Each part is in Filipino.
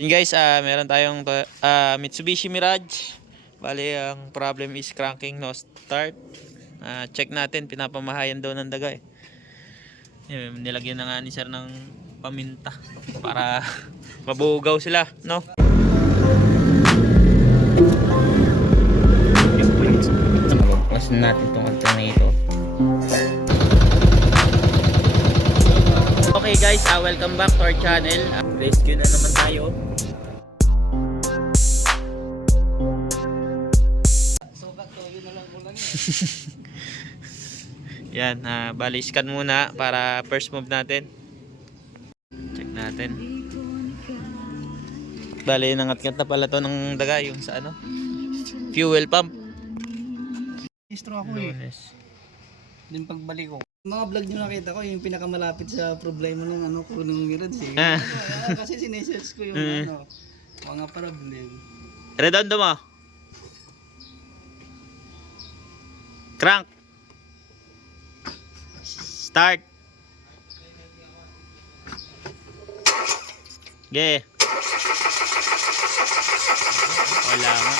Yun guys, meron tayong Mitsubishi Mirage. Bali, ang problem is cranking no start. Check natin, pinapamahayan daw ng daga eh. Nilagyan na nga ni sir ng paminta para mabugaw sila, no? Mas natin itong alternator. Okay guys, welcome back to our channel. Rescue na naman tayo. Yan, bali scan muna para first move natin. Check natin. Bali nangat-ngat na pala to ng daga yung sa ano, fuel pump. Istro ako Din pagbalik ko. Mga vlog nyo nakita ko yung pinakamalapit sa problema ng ano ko ng Mirage eh. Kasi sinesearch ko yung ano, mga problem. Redondo mo. Crank. Start. Okay. Wala nga.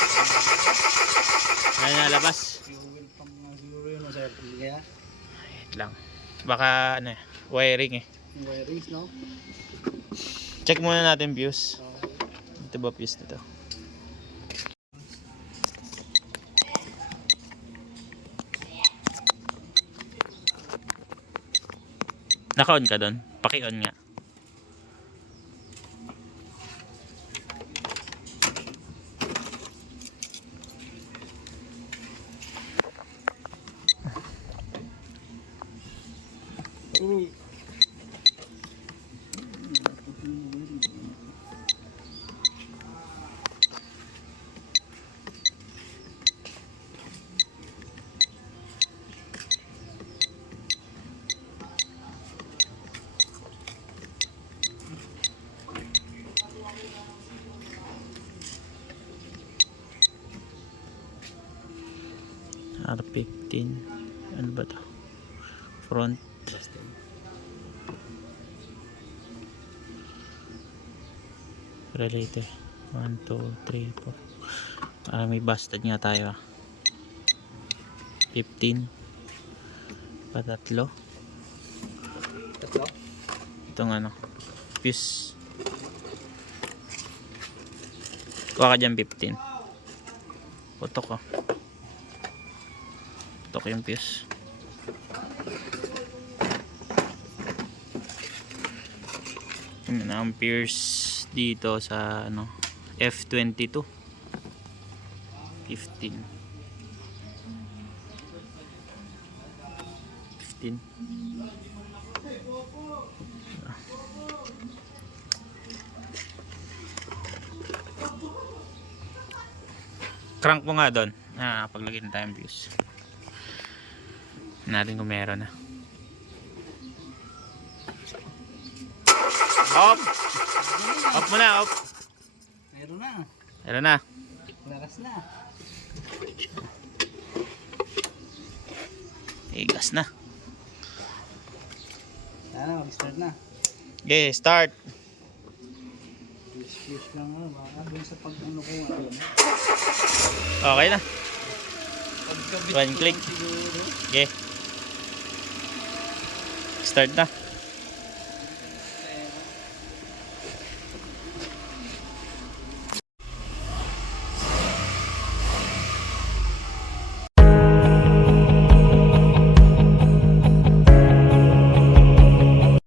Ay nalabas. Fuel pump nga siguro yun sa kaya. Wait lang. Baka ano, wiring eh. Yung wirings no? Check muna natin views. Ito ba views nito? Naka-on ka doon? Paki-on nga. R15 ano ba to? Front related 1, 2, 3, 4 may busted nga tayo 15 patatlo itong ano fuse kuha ka dyan 15 putok ko putok yung fuse yung amperes dito sa ano F22 15 crank mo nga doon paglagay ng time fuse natin kung meron na off mo na off meron na Lakas na gas na mag-start na okay start fuse lang baka dun sa pag-ano ko okay na one click okay start na